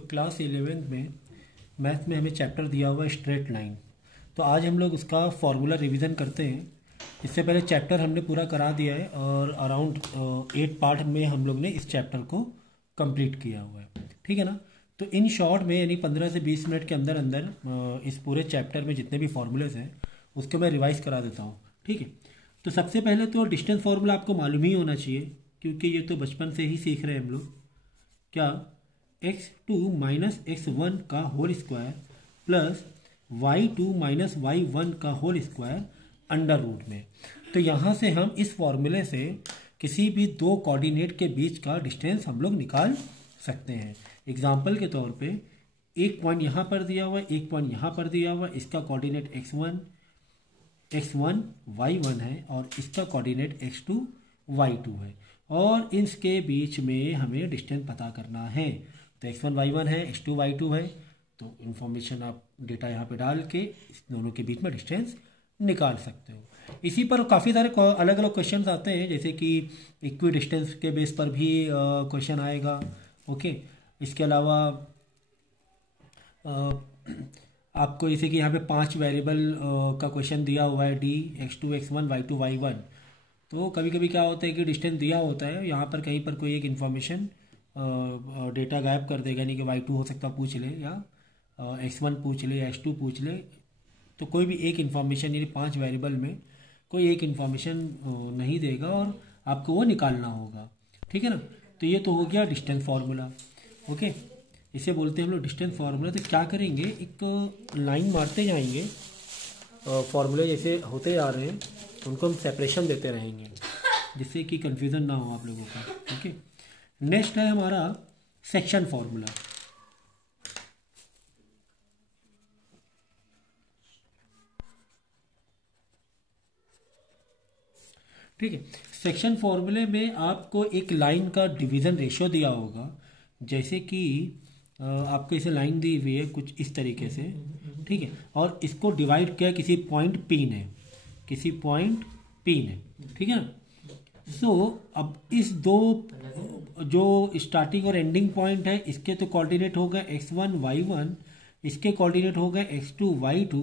Class 11 में math में हमें चैप्टर दिया हुआ है स्ट्रेट लाइन। तो आज हम लोग उसका फॉर्मूला रिवीजन करते हैं। इससे पहले चैप्टर हमने पूरा करा दिया है और अराउंड 8 पार्ट में हम लोग ने इस चैप्टर को कंप्लीट किया हुआ है, ठीक है ना। तो इन शॉर्ट में यानी 15 से 20 मिनट के अंदर अंदर इस पूरे चैप्टर में जितने भी फॉर्मूलेज हैं उसको मैं रिवाइज करा देता हूँ, ठीक है। तो सबसे पहले तो डिस्टेंस फार्मूला आपको मालूम ही होना चाहिए, क्योंकि ये तो बचपन से ही सीख रहे हैं हम लोग। क्या x2 माइनस x1 का whole square plus y2 minus y1 का होल स्क्वायर अंडर रूट में। तो यहाँ से हम इस फॉर्मूले से किसी भी दो कोऑर्डिनेट के बीच का डिस्टेंस हम लोग निकाल सकते हैं। एग्जाम्पल के तौर पे एक पॉइंट यहाँ पर दिया हुआ है, एक पॉइंट यहाँ पर दिया हुआ है। इसका कोऑर्डिनेट x1 y1 है और इसका कोऑर्डिनेट x2 y2 है, और इसके बीच में हमें डिस्टेंस पता करना है। तो x1 y1 है, x2 y2 है। तो इन्फॉर्मेशन आप डेटा यहाँ पे डाल के इस दोनों के बीच में डिस्टेंस निकाल सकते हो। इसी पर काफ़ी सारे अलग अलग क्वेश्चंस आते हैं, जैसे कि इक्वी डिस्टेंस के बेस पर भी क्वेश्चन आएगा। ओके, इसके अलावा आपको जैसे कि यहाँ पे 5 वेरिएबल का क्वेश्चन दिया हुआ है, D x2 x1 y2 y1। तो कभी कभी क्या होता है कि डिस्टेंस दिया होता है, यहाँ पर कहीं पर कोई एक इन्फॉर्मेशन डेटा गायब कर देगा, यानी कि y2 हो सकता पूछ ले, या x1 पूछ ले, या x2 पूछ ले। तो कोई भी एक इन्फॉर्मेशन यानी 5 वेरिएबल में कोई एक इन्फॉर्मेशन नहीं देगा और आपको वो निकालना होगा, ठीक है ना। तो ये तो हो गया डिस्टेंस फार्मूला। ओके, इसे बोलते हैं हम लोग डिस्टेंस फार्मूला। तो क्या करेंगे, एक लाइन मारते जाएंगे, फार्मूले जैसे होते जा रहे हैं उनको हम सेपरेशन देते रहेंगे, जिससे कि कंफ्यूजन ना हो आप लोगों का। ओके, नेक्स्ट है हमारा सेक्शन फार्मूला। ठीक है, सेक्शन फॉर्मूले में आपको एक लाइन का डिवीजन रेशियो दिया होगा। जैसे कि आपको इसे लाइन दी हुई है कुछ इस तरीके से, ठीक है, और इसको डिवाइड किया किसी पॉइंट P ने, किसी पॉइंट P ने, ठीक है ना। सो अब इस दो जो स्टार्टिंग और एंडिंग पॉइंट है, इसके तो कोऑर्डिनेट हो गए x1 y1, इसके कोऑर्डिनेट हो गए x2 y2,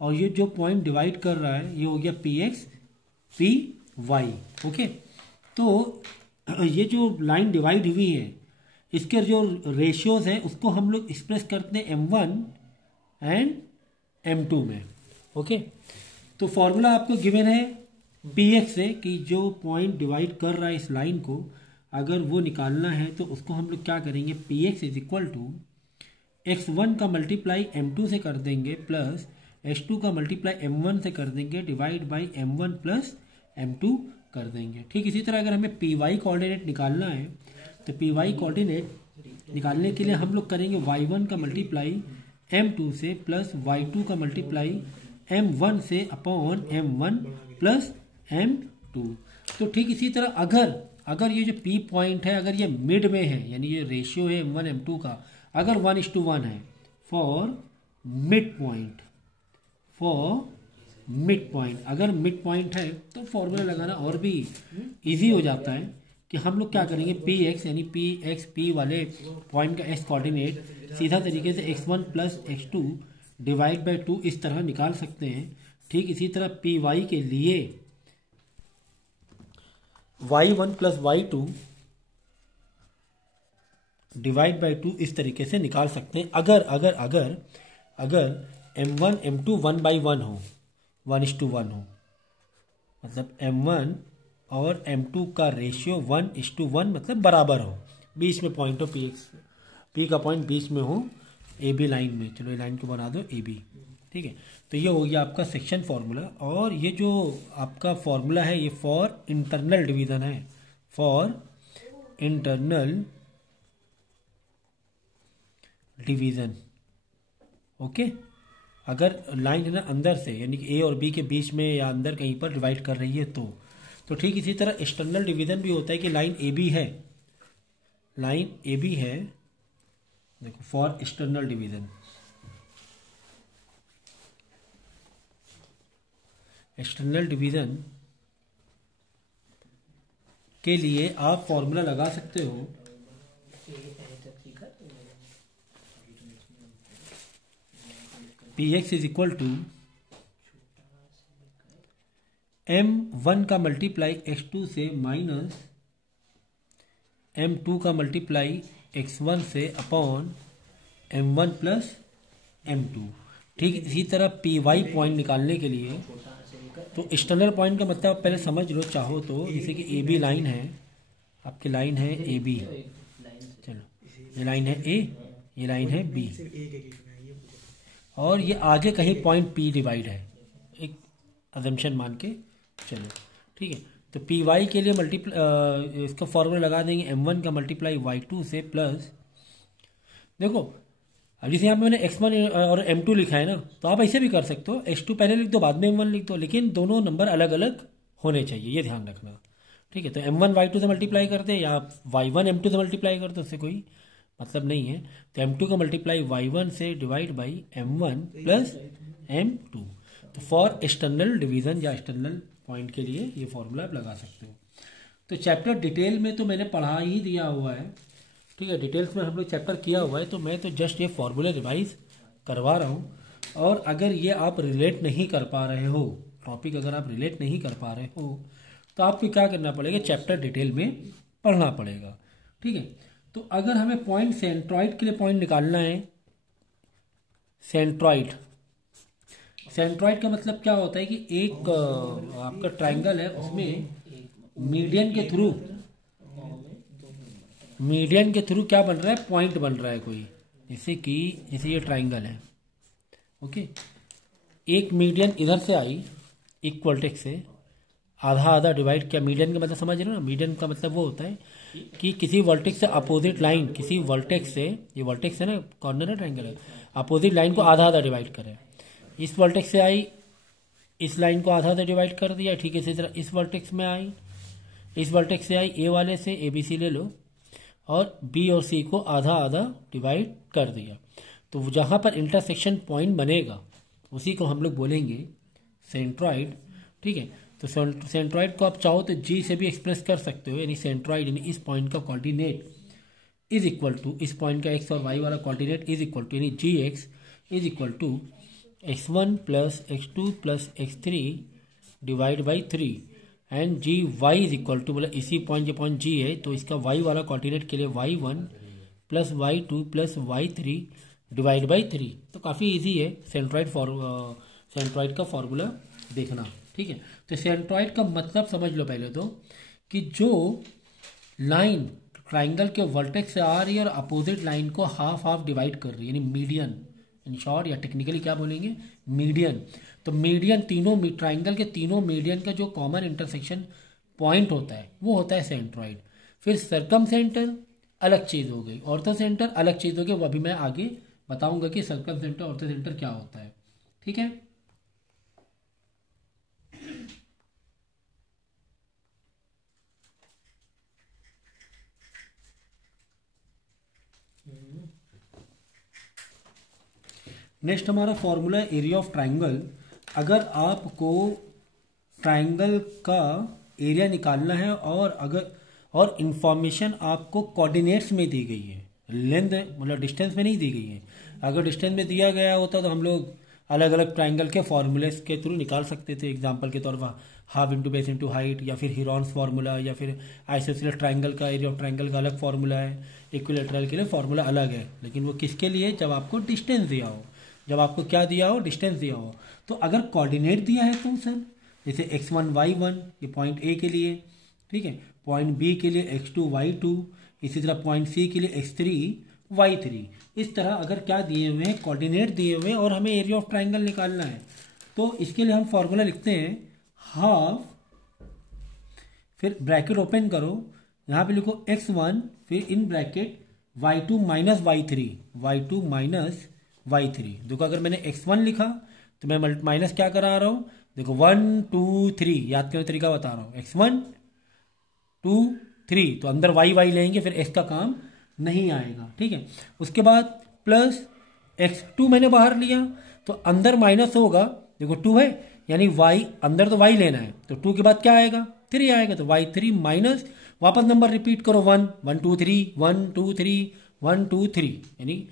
और ये जो पॉइंट डिवाइड कर रहा है ये हो गया px py। ओके, तो ये जो लाइन डिवाइड हुई है इसके जो रेशियोज हैं उसको हम लोग एक्सप्रेस करते हैं m1 एंड m2 में। ओके, तो फॉर्मूला आपको गिवन है px से कि जो पॉइंट डिवाइड कर रहा है इस लाइन को, अगर वो निकालना है तो उसको हम लोग क्या करेंगे, px is equal to x1 का मल्टीप्लाई m2 से कर देंगे प्लस x2 का मल्टीप्लाई m1 से कर देंगे divide by m1 plus m2 कर देंगे। ठीक इसी तरह अगर हमें py कोऑर्डिनेट निकालना है तो py कोऑर्डिनेट निकालने के लिए हम लोग करेंगे y1 का मल्टीप्लाई m2 से प्लस y2 का मल्टीप्लाई m1 से अपॉन m1 प्लस m2। तो ठीक इसी तरह अगर ये जो p पॉइंट है अगर ये मिड में है, यानी ये रेशियो है m1 m2 का, अगर 1:1 है फॉर मिड पॉइंट, अगर मिड पॉइंट है तो फॉर्मूला लगाना और भी इजी हो जाता है कि हम लोग क्या करेंगे, px यानी p वाले पॉइंट का x कोऑर्डिनेट सीधा तरीके से x1 plus x2 divide by 2 इस तरह निकाल सकते हैं। ठीक इसी तरह py के लिए y1 plus y2 divide by 2 इस तरीके से निकाल सकते हैं। अगर m1 m2 1/1 हो, 1:1 हो, मतलब m1 और m2 का रेशियो 1:1 मतलब बराबर हो, बीच में पॉइंट हो, p का पॉइंट बीच में हो ए बी लाइन में। चलो ये लाइन को बना दो ए बी, ठीक है। तो ये हो गया आपका सेक्शन फार्मूला। और ये जो आपका फार्मूला है ये फॉर इंटरनल डिवीजन है, फॉर इंटरनल डिवीजन। ओके, अगर लाइन है ना अंदर से, यानी कि ए और बी के बीच में या अंदर कहीं पर डिवाइड कर रही है तो ठीक इसी तरह एक्सटर्नल डिवीजन भी होता है कि लाइन ए बी है, देखो for external division, external division के लिए आप फॉर्मूला लगा सकते हो P X is equal to m1 का मल्टीप्लाई x2 से माइनस m2 का मल्टीप्लाई x1 से अपॉन m1 प्लस m2। ठीक, इसी तरह पी वाई पॉइंट निकालने के लिए तो एक्सटर्नल पॉइंट का मतलब आप पहले समझ लो चाहो तो, जैसे कि ए बी लाइन है, आपकी लाइन है ए बी, चलो ये लाइन है ए, ये लाइन है बी, और ये आगे कहीं पॉइंट पी डिवाइड है, एक अजम्पशन मान के चलो। ठीक है, तो पी वाई के लिए इसका फॉर्मूला लगा देंगे m1 का मल्टीप्लाई y2 से प्लस, देखो अब जैसे यहाँ पे मैंने x1 और m2 लिखा है ना, तो आप ऐसे भी कर सकते हो, x2 पहले लिख दो बाद में m1 लिख दो, लेकिन दोनों नंबर अलग अलग होने चाहिए, ये ध्यान रखना। ठीक है, तो m1 y2 से मल्टीप्लाई करते हैं या y1 m2 से मल्टीप्लाई करते हैं, उससे कोई मतलब नहीं है। तो m2 का मल्टीप्लाई y1 से divide by m1 plus m2। तो फॉर एक्सटर्नल डिवीजन या एक्सटर्नल पॉइंट के लिए ये फॉर्मूला आप लगा सकते हो। तो चैप्टर डिटेल में तो मैंने पढ़ा ही दिया हुआ है, ठीक है, डिटेल्स में हम लोग चैप्टर किया हुआ है, तो मैं तो जस्ट ये फॉर्मूले रिवाइज करवा रहा हूँ। और अगर ये आप रिलेट नहीं कर पा रहे हो, टॉपिक अगर आप रिलेट नहीं कर पा रहे हो, तो आपको क्या करना पड़ेगा, चैप्टर डिटेल में पढ़ना पड़ेगा। ठीक है, तो अगर हमें पॉइंट सेंट्रॉइड के लिए पॉइंट निकालना है, सेंट्रॉइड का मतलब क्या होता है कि एक आपका ट्राइंगल है, उसमें मीडियन के थ्रू क्या बन रहा है, पॉइंट बन रहा है कोई, जैसे ये ट्राइंगल है, ओके, एक मीडियन इधर से आई एक वर्टेक्स से, आधा आधा डिवाइड किया, मीडियन का मतलब समझ रहे हो ना, मीडियन का मतलब वो होता है कि किसी वर्टेक्स से अपोजिट लाइन, किसी वर्टेक्स से, ये वर्टेक्स है ना, कॉर्नर है, ट्राइंगल है, अपोजिट लाइन को आधा आधा डिवाइड करे, इस वर्टेक्स से आई, इस लाइन को आधा आधा डिवाइड कर दिया। ठीक है, इसी तरह इस वर्टेक्स में आई, इस वर्टेक्स से आई, ए वाले से ए बी सी ले लो, और बी और सी को आधा आधा डिवाइड कर दिया। तो जहाँ पर इंटरसेक्शन पॉइंट बनेगा उसी को हम लोग बोलेंगे सेंट्रॉइड। ठीक है, तो सेंट्रॉइड को आप चाहो तो जी से भी एक्सप्रेस कर सकते हो, यानी सेंट्रॉइड यानी इस पॉइंट का कोऑर्डिनेट इज इक्वल टू, इस पॉइंट का एक्स और वाई वाला कोऑर्डिनेट इज इक्वल टू, यानी G x is equal to x1 plus x2 plus x3 divide by 3, and G y is equal to, मतलब इसी पॉइंट जो point जी है, तो इसका y वाला कोऑर्डिनेट के लिए y1 plus y2 plus y3 divide by 3। तो काफ़ी इजी है सेंट्रॉइड का फॉर्मूला देखना। ठीक है, तो सेंट्रॉइड का मतलब समझ लो पहले तो, कि जो लाइन ट्राइंगल के वर्टेक्स से आ रही है और अपोजिट लाइन को हाफ हाफ डिवाइड कर रही है, यानी मीडियन, इन शॉर्ट या टेक्निकली क्या बोलेंगे, मीडियन। तो मीडियन, तीनों ट्राइंगल के तीनों मीडियन का जो कॉमन इंटरसेक्शन पॉइंट होता है वो होता है सेंट्रॉइड। फिर सर्कम सेंटर अलग चीज़ हो गई, ऑर्थो सेंटर अलग चीज़ हो गई, वो अभी मैं आगे बताऊंगा कि सर्कम सेंटर ऑर्थो सेंटर क्या होता है। ठीक है, नेक्स्ट हमारा फॉर्मूला एरिया ऑफ ट्राइंगल। अगर आपको ट्राइंगल का एरिया निकालना है और इंफॉर्मेशन आपको कोऑर्डिनेट्स में दी गई है, लेंथ मतलब डिस्टेंस में नहीं दी गई है। अगर डिस्टेंस में दिया गया होता तो हम लोग अलग अलग ट्राइंगल के फॉर्मूलेस के थ्रू निकाल सकते थे। एग्जांपल के तौर पर half into base into height, या फिर हीरॉन्स फार्मूला, या फिर आइसोसेलेस ट्राइंगल का एरिया ऑफ ट्राइंगल का अलग फार्मूला है, इक्विलेटरल के लिए फार्मूला अलग है। लेकिन वो किसके लिए, जब आपको डिस्टेंस दिया हो, जब आपको क्या दिया हो, डिस्टेंस दिया हो। तो अगर कोऑर्डिनेट दिया है तो सर जैसे x1 y1 ये पॉइंट ए के लिए, ठीक है, पॉइंट बी के लिए x2 y2, इसी तरह पॉइंट सी के लिए x3 y3, इस तरह अगर क्या दिए हुए हैं, कोऑर्डिनेट दिए हुए हैं और हमें एरिया ऑफ ट्राइंगल निकालना है, तो इसके लिए हम फॉर्मूला लिखते हैं हाफ, फिर ब्रैकेट ओपन करो, यहाँ पे लिखो x1, फिर in bracket y2 minus y2 minus y3। देखो अगर मैंने x1 लिखा तो मैं माइनस क्या करा रहा हूँ, देखो 1 2 3, याद करने तरीका बता रहा हूँ, x1 2 3, तो अंदर y लेंगे, फिर x का काम नहीं आएगा। ठीक है, उसके बाद प्लस x2 मैंने बाहर लिया तो अंदर माइनस होगा, देखो 2 है यानी y, अंदर तो y लेना है, तो 2 के बाद क्या आएगा, 3 आएगा, तो y3 माइनस, वापस नंबर रिपीट करो 1 1 2 3 1 2 3 1 2 3, यानी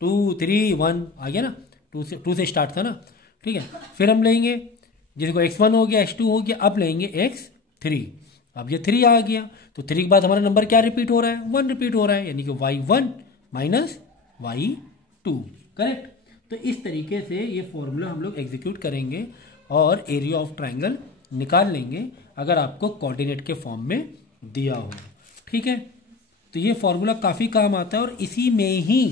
2 3 1 आ गया ना, टू से स्टार्ट था ना, ठीक है। फिर हम लेंगे जिसको x1 हो गया, x2 हो गया, अब लेंगे x3। अब ये 3 आ गया तो 3 के बाद हमारा नंबर क्या रिपीट हो रहा है, 1 रिपीट हो रहा है, यानी कि y1 माइनस y2, करेक्ट। तो इस तरीके से ये फॉर्मूला हम लोग एग्जीक्यूट करेंगे और एरिया ऑफ ट्राइंगल निकाल लेंगे अगर आपको कोऑर्डिनेट के फॉर्म में दिया हो, ठीक है। तो ये फॉर्मूला काफ़ी काम आता है और इसी में ही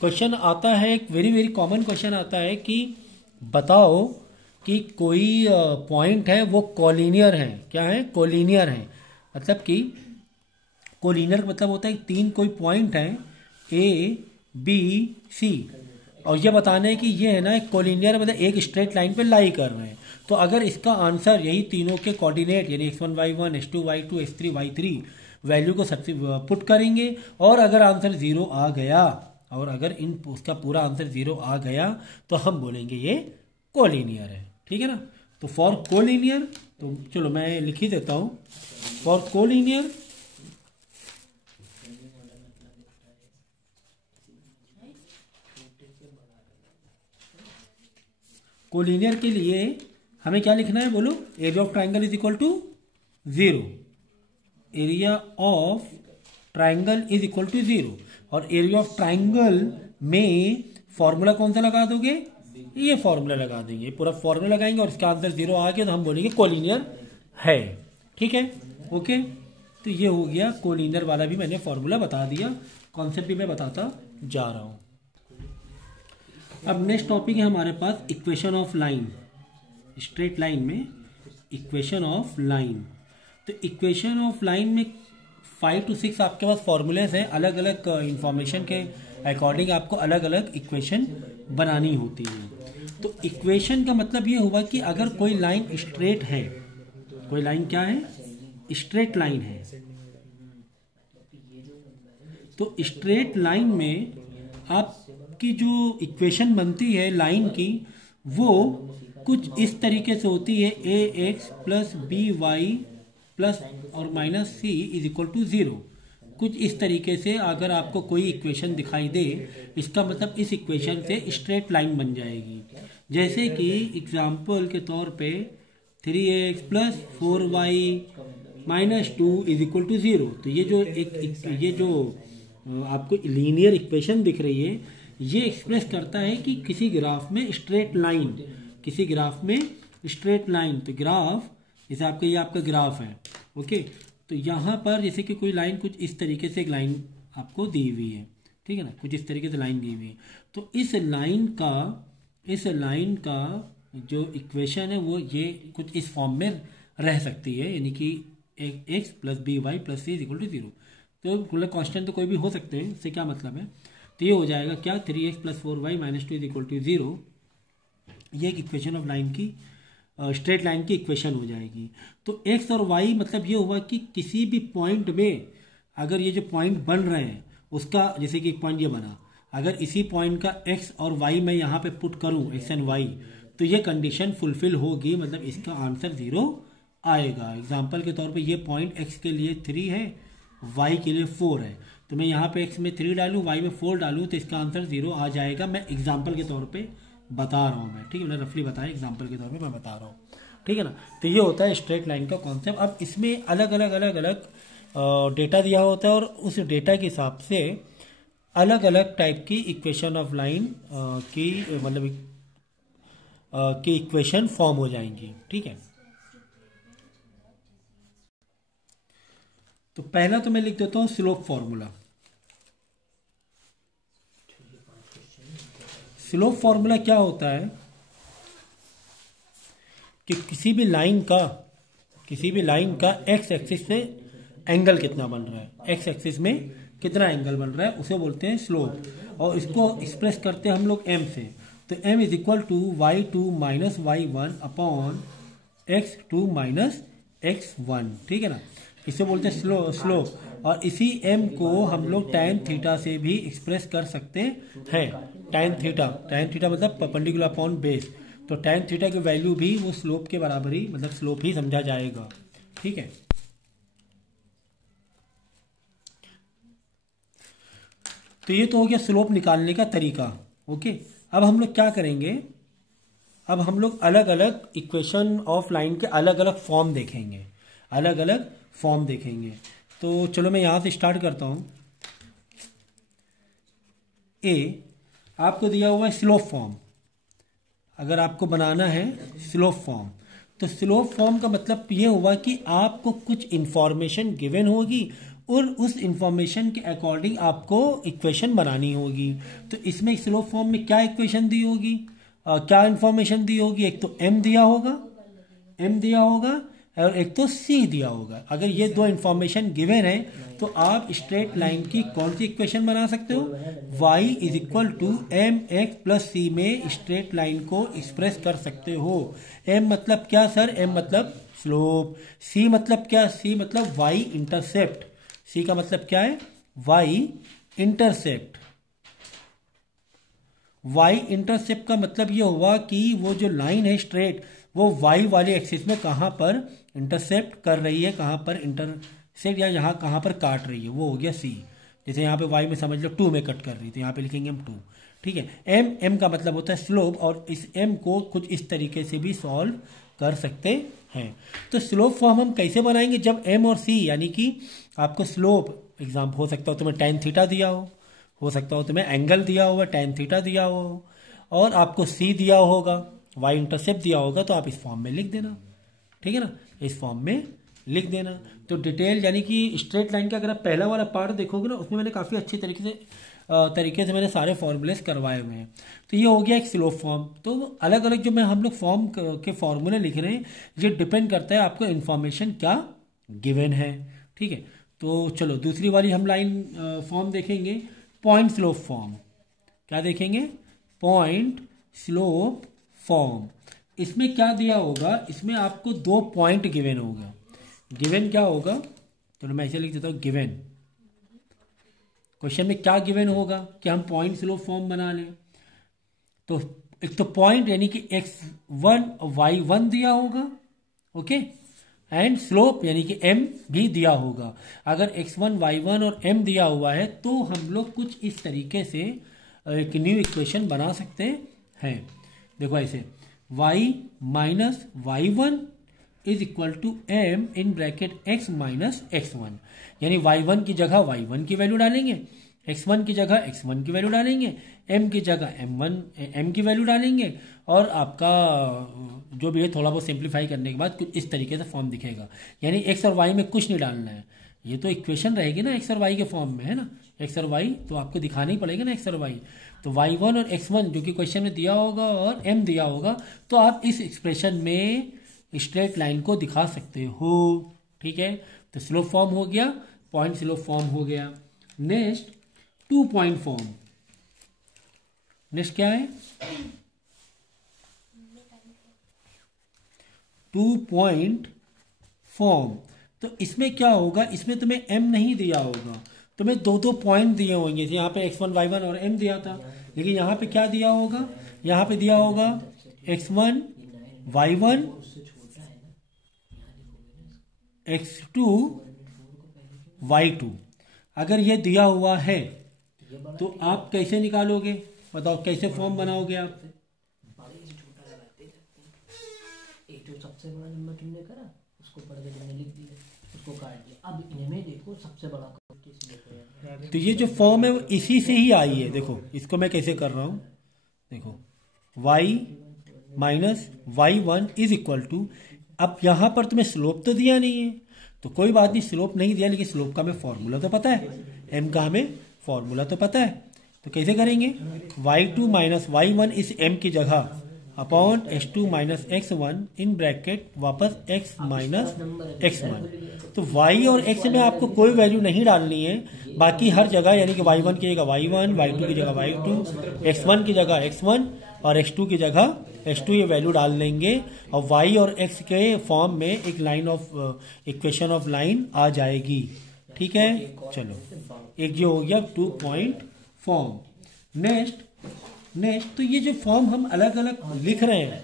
क्वेश्चन आता है, एक वेरी वेरी कॉमन क्वेश्चन आता है कि बताओ कि कोई पॉइंट है वो कोलिनियर है, क्या है, कोलिनियर है। मतलब कि कोलिनियर मतलब होता है कि 3 कोई पॉइंट है A B C और ये बताना है कि ये है ना एक कोलिनियर, मतलब एक स्ट्रेट लाइन पे लाई कर रहे हैं। तो अगर इसका आंसर यही तीनों के कोऑर्डिनेट यानी x1 y1 x2 y2 x3 y3 value को सबसे पुट करेंगे और अगर आंसर 0 आ गया और अगर उसका पूरा आंसर 0 आ गया तो हम बोलेंगे ये कोलिनियर है, ठीक है ना। तो फॉर कोलिनियर, तो चलो मैं लिख ही देता हूं, फॉर कोलिनियर कोलिनियर के लिए हमें क्या लिखना है बोलो, area of triangle is equal to 0, area of triangle is equal to 0। और एरिया ऑफ ट्राइंगल में फॉर्मूला कौन सा लगा दोगे, ये फॉर्मूला लगा देंगे, पूरा फॉर्मूला लगाएंगे और इसका आंसर 0 आ गया तो हम बोलेंगे कोलिनियर है, ठीक है, ओके। तो ये हो गया कोलिनियर वाला भी मैंने फॉर्मूला बता दिया, कॉन्सेप्ट भी मैं बताता जा रहा हूं। अब नेक्स्ट टॉपिक है हमारे पास equation of line, straight line में इक्वेशन ऑफ लाइन। तो इक्वेशन ऑफ लाइन में 5 to 6 आपके पास फॉर्मूलेस हैं, अलग अलग इंफॉर्मेशन के अकॉर्डिंग आपको अलग अलग इक्वेशन बनानी होती है। तो इक्वेशन का मतलब ये हुआ कि अगर कोई लाइन स्ट्रेट है, कोई लाइन क्या है, स्ट्रेट लाइन है, तो स्ट्रेट लाइन में आपकी जो इक्वेशन बनती है लाइन की वो कुछ इस तरीके से होती है, ax plus B Y plus और minus c is equal to 0। कुछ इस तरीके से अगर आपको कोई इक्वेशन दिखाई दे, इसका मतलब इस इक्वेशन से स्ट्रेट लाइन बन जाएगी। जैसे कि एग्जाम्पल के तौर पे 3x plus 4y minus 2 is equal to 0। तो ये जो ये जो आपको लीनियर इक्वेशन दिख रही है, ये एक्सप्रेस करता है कि किसी ग्राफ में स्ट्रेट लाइन, किसी ग्राफ में स्ट्रेट लाइन। तो ग्राफ जैसे आपका ये आपका ग्राफ है, ओके। तो यहाँ पर जैसे कि कोई लाइन कुछ इस तरीके से एक लाइन आपको दी हुई है, ठीक है ना, कुछ इस तरीके से लाइन दी हुई है। तो इस लाइन का जो इक्वेशन है वो ये कुछ इस फॉर्म में रह सकती है, यानी कि x plus B Y plus C is equal to 0। तो मतलब कॉन्स्टेंट तो कोई भी हो सकते हैं, इससे क्या मतलब है, तो ये हो जाएगा क्या, 3x plus 4y minus 2 is equal to 0। ये एक इक्वेशन ऑफ लाइन की, स्ट्रेट लाइन की इक्वेशन हो जाएगी। तो x और y मतलब ये हुआ कि किसी भी पॉइंट में अगर ये जो पॉइंट बन रहे हैं उसका, जैसे कि एक पॉइंट ये बना, अगर इसी पॉइंट का x और y मैं यहाँ पे पुट करूँ, x एंड y, तो ये कंडीशन फुलफिल होगी, मतलब इसका आंसर 0 आएगा। एग्जाम्पल के तौर पे ये पॉइंट x के लिए 3 है, y के लिए 4 है, तो मैं यहाँ पे x में 3 डालूँ, y में 4 डालूँ तो इसका आंसर 0 आ जाएगा। मैं एग्जाम्पल के तौर पे बता रहा हूँ मैं, ठीक है, मैंने रफली बताया, एग्जाम्पल के तौर पे मैं बता रहा हूँ, ठीक है ना। तो ये होता है स्ट्रेट लाइन का कॉन्सेप्ट। अब इसमें अलग अलग डेटा दिया होता है और उस डेटा के हिसाब से अलग अलग टाइप की इक्वेशन ऑफ लाइन की मतलब की इक्वेशन फॉर्म हो जाएंगी, ठीक है। तो पहला तो मैं लिख देता हूं स्लोप फॉर्मूला। स्लोप फॉर्मूला क्या होता है कि किसी भी लाइन का एक्स एक्सिस से एंगल कितना बन रहा है, एक्स एक्सिस में कितना एंगल बन रहा है, उसे बोलते हैं स्लोप। और इसको एक्सप्रेस करते हैं हम लोग m से। तो m is equal to y2 minus y1 upon x2 minus x1, ठीक है ना। इसे बोलते हैं स्लोप। और इसी m को हम लोग tan थीटा से भी एक्सप्रेस कर सकते हैं। tan थीटा मतलब परपेंडिकुलर अपॉन बेस, तो tan थीटा की वैल्यू भी वो स्लोप के बराबर ही, मतलब स्लोप ही समझा जाएगा, ठीक है। तो ये तो हो गया स्लोप निकालने का तरीका, ओके। अब हम लोग क्या करेंगे, अब हम लोग अलग अलग इक्वेशन ऑफ लाइन के अलग अलग फॉर्म देखेंगे, अलग अलग फॉर्म देखेंगे। तो चलो मैं यहाँ से स्टार्ट करता हूँ। ए आपको दिया हुआ है स्लोप फॉर्म, अगर आपको बनाना है स्लोप फॉर्म, तो स्लोप फॉर्म का मतलब ये हुआ कि आपको कुछ इंफॉर्मेशन गिवन होगी और उस इंफॉर्मेशन के अकॉर्डिंग आपको इक्वेशन बनानी होगी। तो इसमें स्लोप फॉर्म में क्या इक्वेशन दी होगी, क्या इंफॉर्मेशन दी होगी, एक तो m दिया होगा और एक तो c दिया होगा। अगर ये दो इंफॉर्मेशन गिवन है तो आप स्ट्रेट लाइन की कौन सी इक्वेशन बना सकते हो, y is equal to m x plus c में स्ट्रेट लाइन को एक्सप्रेस कर सकते हो। m मतलब क्या सर, m मतलब स्लोप, c मतलब क्या, c मतलब y इंटरसेप्ट, c का मतलब क्या है, y इंटरसेप्ट। y इंटरसेप्ट का मतलब ये हुआ कि वो जो लाइन है स्ट्रेट वो y वाले एक्सिस में कहाँ पर इंटरसेप्ट कर रही है, कहाँ पर इंटरसेप्ट या यहाँ कहाँ पर काट रही है, वो हो गया c। जैसे यहाँ पे y में समझ लो 2 में कट कर रही, तो यहाँ पे लिखेंगे हम 2, ठीक है। m का मतलब होता है स्लोप, और इस m को कुछ इस तरीके से भी सॉल्व कर सकते हैं। तो स्लोप फॉर्म हम कैसे बनाएंगे, जब m और c यानी कि आपको स्लोप एग्जाम्पल हो सकता हो तुम्हें tan थीटा दिया हो सकता हो तुम्हें एंगल दिया हुआ tan थीटा दिया हो, और आपको c दिया होगा, y इंटरसेप्ट दिया होगा, तो आप इस फॉर्म में लिख देना, ठीक है ना, इस फॉर्म में लिख देना। तो डिटेल यानी कि स्ट्रेट लाइन का अगर आप पहला वाला पार्ट देखोगे ना, उसमें मैंने काफ़ी अच्छी तरीके से मैंने सारे फॉर्मूलेस करवाए हुए हैं। तो ये हो गया एक स्लोप फॉर्म। तो अलग अलग जो मैं हम लोग फॉर्म के फॉर्मूले लिख रहे हैं, ये डिपेंड करता है आपको इन्फॉर्मेशन क्या गिवन है, ठीक है। तो चलो दूसरी वाली हम लाइन फॉर्म देखेंगे, पॉइंट स्लोप फॉर्म। क्या देखेंगे, पॉइंट स्लोप फॉर्म। इसमें क्या दिया होगा, इसमें आपको 2 पॉइंट गिवन होगा। गिवन क्या होगा, चलो मैं ऐसे लिख देता हूँ, गिवन क्वेश्चन में क्या गिवन होगा कि हम पॉइंट स्लोप फॉर्म बना लें। तो एक तो पॉइंट यानी कि x1 y1 दिया होगा, ओके, एंड स्लोप यानी कि m भी दिया होगा। अगर x1 y1 और m दिया हुआ है तो हम लोग कुछ इस तरीके से एक न्यू इक्वेशन बना सकते हैं। देखो ऐसे, y minus y1 is equal to m in bracket x minus x1, यानी y1 की जगह y1 की वैल्यू डालेंगे, x1 की जगह x1 की वैल्यू डालेंगे, m की जगह m की वैल्यू डालेंगे, और आपका जो भी है थोड़ा बहुत सिंप्लीफाई करने के बाद कुछ इस तरीके से फॉर्म दिखेगा। यानी x और y में कुछ नहीं डालना है, ये तो इक्वेशन रहेगी ना x और y के फॉर्म में, है ना, x और y तो आपको दिखाना ही पड़ेगा ना x और y। तो y1 और x1 जो कि क्वेश्चन में दिया होगा और m दिया होगा, तो आप इस एक्सप्रेशन में स्ट्रेट लाइन को दिखा सकते हो, ठीक है। तो स्लोप फॉर्म हो गया, पॉइंट स्लोप फॉर्म हो गया। Next 2 point form. नेक्स्ट क्या है, 2 पॉइंट फॉर्म। तो इसमें क्या होगा, इसमें तुम्हें m नहीं दिया होगा, तुम्हें 2 पॉइंट दिए होंगे। यहाँ पे x1 y1 और m दिया था, लेकिन यहाँ पे क्या दिया होगा, यहाँ पे दिया होगा x1 y1 x2 y2। अगर ये दिया हुआ है तो आप कैसे निकालोगे, बताओ कैसे फॉर्म बनाओगे आप। एक जो सबसे बड़ा नंबर तुमने करा उसको पढ़ के तुमने लिख दिया, उसको काट दिया। अब इनमें देखो सबसे बड़ा तो ये जो फॉर्म है वो इसी से ही आई है। देखो इसको मैं कैसे कर रहा हूं, देखो y minus y1 is equal to, अब यहां पर तुम्हें स्लोप तो दिया नहीं है तो कोई बात नहीं, स्लोप नहीं दिया लेकिन स्लोप का हमें फॉर्मूला तो पता है, m का हमें फॉर्मूला तो पता है। तो कैसे करेंगे, y2 माइनस y1 इस m की जगह upon x2 minus x1 in bracket वापस x माइनस x1। तो y और x में आपको कोई वैल्यू नहीं डालनी है, बाकी हर जगह यानी कि y1 की जगह y1, y2 की जगह y2, x1 की जगह x1 और x2 की जगह x2 ये वैल्यू डाल देंगे और y और x के फॉर्म में एक line of equation of line आ जाएगी, ठीक है। चलो एक जो हो गया 2 पॉइंट फॉर्म। नेक्स्ट तो ये जो फॉर्म हम अलग अलग लिख रहे हैं,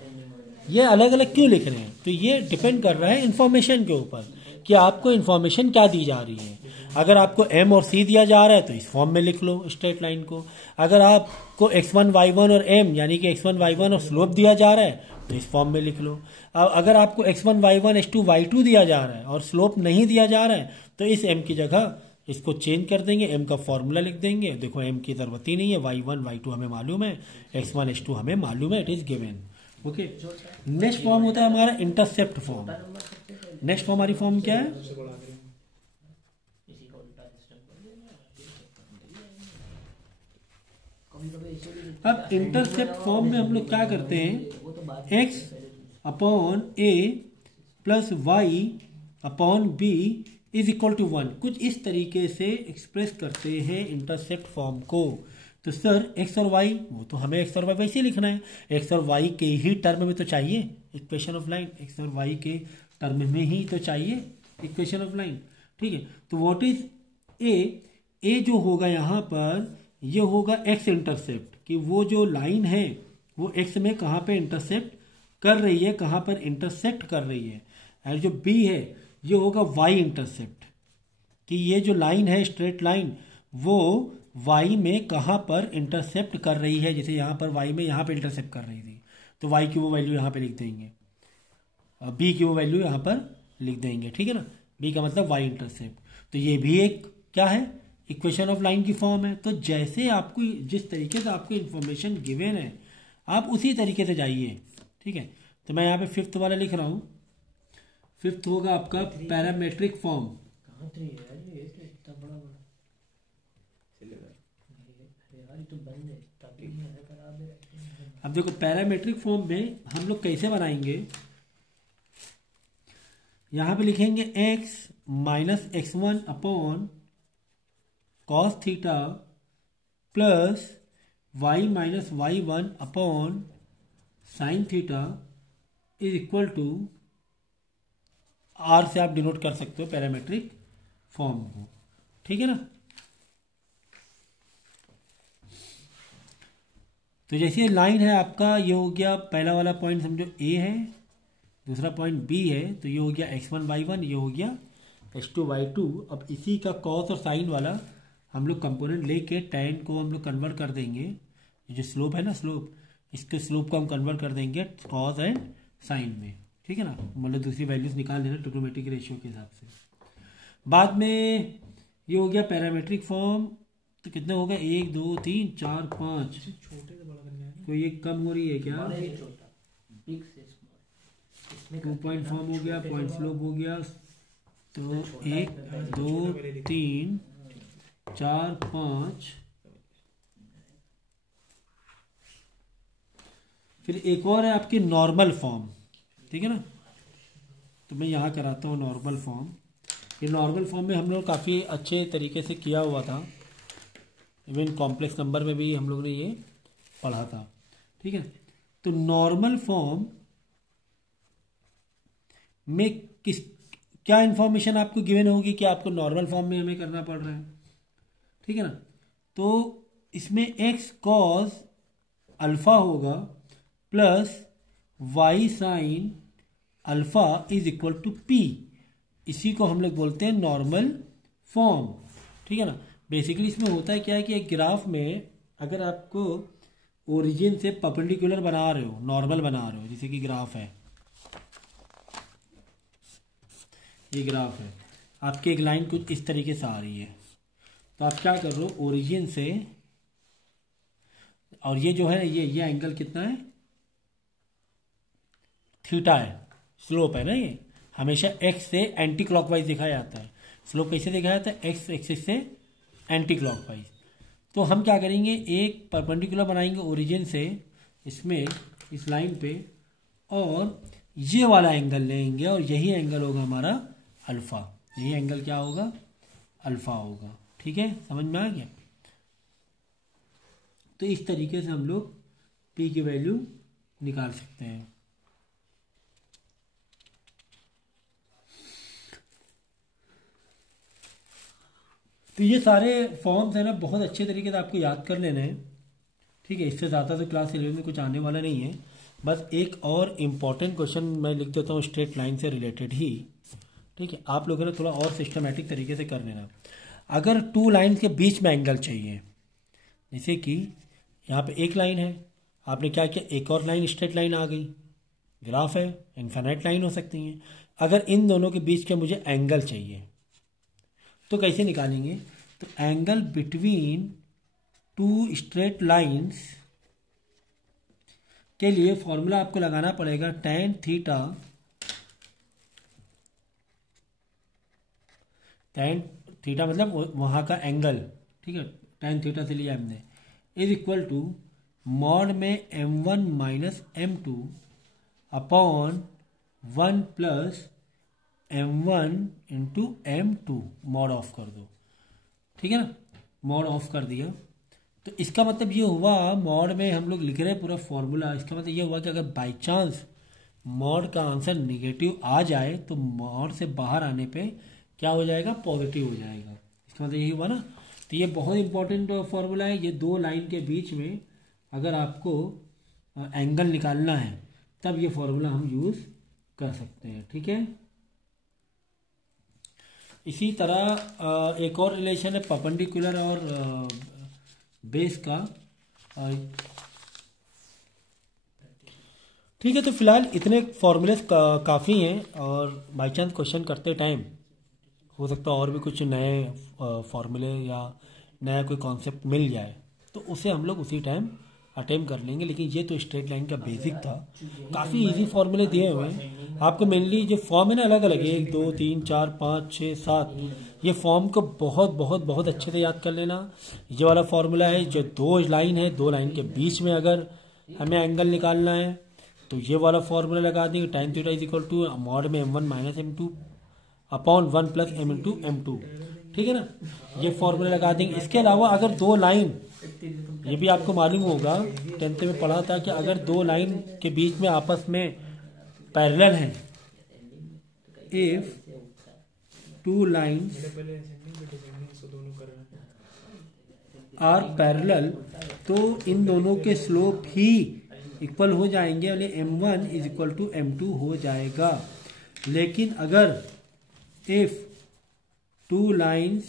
ये अलग अलग क्यों लिख रहे हैं, तो ये डिपेंड कर रहा है इंफॉर्मेशन के ऊपर। कि आपको इन्फॉर्मेशन क्या दी जा रही है। अगर आपको m और c दिया जा रहा है तो इस फॉर्म में लिख लो स्ट्रेट लाइन को। अगर आपको x1 y1 और m यानी कि x1 y1 और स्लोप दिया जा रहा है तो इस फॉर्म में लिख लो। अब अगर आपको x1 y1 x2 y2 दिया जा रहा है और स्लोप नहीं दिया जा रहा है तो इस m की जगह इसको चेंज कर देंगे, m का फॉर्मूला लिख देंगे। देखो m की ज़रूरत ही नहीं है, y1 y2 हमें मालूम है, x1 x2 हमें मालूम है, it is given. Okay, next form होता है हमारा इंटरसेप्ट फॉर्म। नेक्स्ट फॉर्म हमारी फॉर्म क्या है? अब इंटरसेप्ट फॉर्म में हम लोग क्या करते हैं, x upon a plus y upon b is equal to 1, कुछ इस तरीके से एक्सप्रेस करते हैं इंटरसेप्ट फॉर्म को। तो सर x और y, वो तो हमें x और y वैसे ही लिखना है, x और y के ही टर्म में तो चाहिए इक्वेशन ऑफ लाइन, x और y के टर्म में ही तो चाहिए इक्वेशन ऑफ लाइन। ठीक है, तो व्हाट इज a जो होगा यहाँ पर ये होगा x इंटरसेप्ट, कि वो जो लाइन है वो x में कहाँ पे इंटरसेप्ट कर रही है, कहाँ पर इंटरसेक्ट कर रही है। और जो b है ये होगा y इंटरसेप्ट, कि ये जो लाइन है स्ट्रेट लाइन वो y में कहाँ पर इंटरसेप्ट कर रही है। जैसे यहाँ पर y में यहाँ पे इंटरसेप्ट कर रही थी तो y की वो वैल्यू यहाँ पे लिख देंगे और b की वो वैल्यू यहाँ पर लिख देंगे। ठीक है ना, b का मतलब y इंटरसेप्ट। तो ये भी एक क्या है, इक्वेशन ऑफ लाइन की फॉर्म है। तो जैसे आपको जिस तरीके से आपको इन्फॉर्मेशन गिवन है आप उसी तरीके से जाइए। ठीक है, तो मैं यहाँ पे फिफ्थ वाला लिख रहा हूँ। फिफ्थ होगा आपका पैरामेट्रिक फॉर्म। अब देखो पैरामेट्रिक फॉर्म में हम लोग कैसे बनाएंगे, यहां पे लिखेंगे x minus x1 upon cos theta plus y minus y1 upon sine theta is equal to r से आप डिनोट कर सकते हो पैरामेट्रिक फॉर्म को। ठीक है ना, तो जैसे लाइन है आपका, ये हो गया पहला वाला पॉइंट समझो a है, दूसरा पॉइंट b है, तो ये हो गया x1 y1, ये हो गया x2 y2। अब इसी का कॉस और साइन वाला हम लोग कंपोनेंट लेके tan को हम लोग कन्वर्ट कर देंगे, ये जो स्लोप है ना स्लोप, इसके स्लोप को हम कन्वर्ट कर देंगे कॉस एंड साइन में। ठीक है ना, मतलब दूसरी वैल्यूज निकाल लेना ट्रिग्नोमेट्रिक रेशियो के हिसाब से। बाद में ये हो गया पैरामेट्रिक फॉर्म, तो कितने हो गए 1 2 3 4 5, कोई एक कम हो रही है क्या, 2 पॉइंट फॉर्म हो गया, पॉइंट स्लोप हो गया, तो 1 2 3 4 5। फिर एक और है आपकी नॉर्मल फॉर्म। ठीक है ना, तो मैं यहाँ कराता हूँ नॉर्मल फॉर्म। ये नॉर्मल फॉर्म में हम लोग काफ़ी अच्छे तरीके से किया हुआ था, इवन कॉम्प्लेक्स नंबर में भी हम लोग ने ये पढ़ा था। ठीक है, तो नॉर्मल फॉर्म में क्या इन्फॉर्मेशन आपको गिवन होगी कि आपको नॉर्मल फॉर्म में हमें करना पड़ रहा है। ठीक है ना, तो इसमें x कॉस अल्फा होगा plus y sine alpha is equal to p, इसी को हम लोग बोलते हैं नॉर्मल फॉर्म। ठीक है ना, बेसिकली इसमें होता है क्या है कि एक ग्राफ में अगर आपको ओरिजिन से परपेंडिकुलर बना रहे हो, नॉर्मल बना रहे हो, जैसे कि ग्राफ है, ये ग्राफ है, आपकी एक लाइन कुछ इस तरीके से आ रही है, तो आप क्या कर रहे हो ओरिजिन से, और ये जो है ना ये एंगल कितना है, थीटा है, स्लोप है ना, ये हमेशा x से एंटी क्लॉकवाइज दिखाया जाता है। स्लोप कैसे दिखाया जाता है, x एक्सिस से एंटी क्लॉकवाइज। तो हम क्या करेंगे, एक परपेंडिकुलर बनाएंगे ओरिजिन से इसमें इस लाइन पे, और ये वाला एंगल लेंगे, और यही एंगल होगा हमारा अल्फा। यही एंगल क्या होगा, अल्फा होगा। ठीक है, समझ में आ गया। तो इस तरीके से हम लोग p की वैल्यू निकाल सकते हैं। तो ये सारे फॉर्म्स है ना, बहुत अच्छे तरीके से आपको याद कर लेने हैं। ठीक है, इससे ज़्यादा तो क्लास 11 में कुछ आने वाला नहीं है। बस एक और इम्पॉर्टेंट क्वेश्चन मैं लिख देता हूँ स्ट्रेट लाइन से रिलेटेड ही। ठीक है, आप लोगों ने थोड़ा और सिस्टमेटिक तरीके से कर लेना। अगर टू लाइन के बीच में एंगल चाहिए, जैसे कि यहाँ पे एक लाइन है, आपने क्या किया, एक और लाइन स्ट्रेट लाइन आ गई, ग्राफ है, इन्फिनिट लाइन हो सकती हैं। अगर इन दोनों के बीच के मुझे एंगल चाहिए तो कैसे निकालेंगे, तो angle between two straight lines के लिए फॉर्मूला आपको लगाना पड़ेगा tan थीटा, tan थीटा मतलब वहाँ का एंगल, ठीक है, tan थीटा से लिया हमने, इज इक्वल टू मॉड में m1 minus m2 upon 1 plus m1 into m2, mod of कर दो, ठीक है ना, मॉड ऑफ कर दिया। तो इसका मतलब ये हुआ, मॉड में हम लोग लिख रहे हैं पूरा फॉर्मूला, इसका मतलब ये हुआ कि अगर बाई चांस मॉड का आंसर निगेटिव आ जाए तो मॉड से बाहर आने पे क्या हो जाएगा, पॉजिटिव हो जाएगा। इसका मतलब यही हुआ ना। तो ये बहुत इंपॉर्टेंट फॉर्मूला है। ये दो लाइन के बीच में अगर आपको एंगल निकालना है तब ये फॉर्मूला हम यूज़ कर सकते हैं, ठीक है। इसी तरह एक और रिलेशन है परपेंडिकुलर और बेस का, ठीक है। तो फिलहाल इतने फॉर्मूले काफ़ी हैं, और बाई चांस क्वेश्चन करते टाइम हो सकता है और भी कुछ नए फॉर्मूले या नया कोई कॉन्सेप्ट मिल जाए तो उसे हम लोग उसी टाइम अटेम्प्ट कर लेंगे। लेकिन ये तो स्ट्रेट लाइन का बेसिक था, काफ़ी इजी फॉर्मूले दिए हुए हैं आपको। मेनली जो फॉर्म है ना अलग अलग, 1 2 3 4 5 6 7, ये फॉर्म को बहुत बहुत बहुत अच्छे से याद कर लेना। ये वाला फॉर्मूला है, जो दो लाइन है, दो लाइन के बीच में अगर हमें एंगल निकालना है तो ये वाला फॉर्मूला लगा देंगे, tan theta is equal to mod में m1 minus m2 upon 1 plus m2, ठीक है ना, ये फॉर्मूला लगा देंगे। इसके अलावा अगर दो लाइन, ये भी आपको मालूम होगा, 10th में पढ़ा था कि अगर दो लाइन के बीच में आपस में पैरेलल हैं, if two lines are parallel, तो इन दोनों के स्लोप ही इक्वल हो जाएंगे, यानी m1 is equal to m2 हो जाएगा। लेकिन अगर if two lines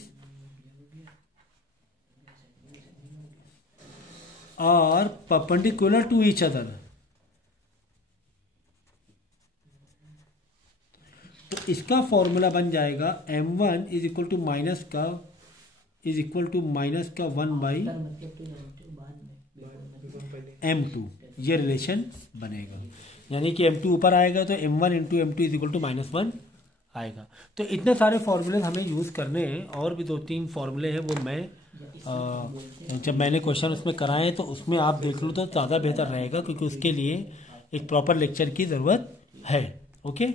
are perpendicular to each other, तो इसका फॉर्मूला बन जाएगा m1 is equal to minus का 1 बाई m2, ये रिलेशन बनेगा। यानी कि m2 ऊपर आएगा तो m1 into m2 is equal to -1 आएगा। तो इतने सारे फॉर्मूले हमें यूज़ करने हैं, और भी 2-3 फॉर्मूले हैं, वो मैं जब मैंने क्वेश्चन उसमें कराए तो उसमें आप देख लो तो ज़्यादा बेहतर रहेगा, क्योंकि उसके लिए एक प्रॉपर लेक्चर की ज़रूरत है। ओके।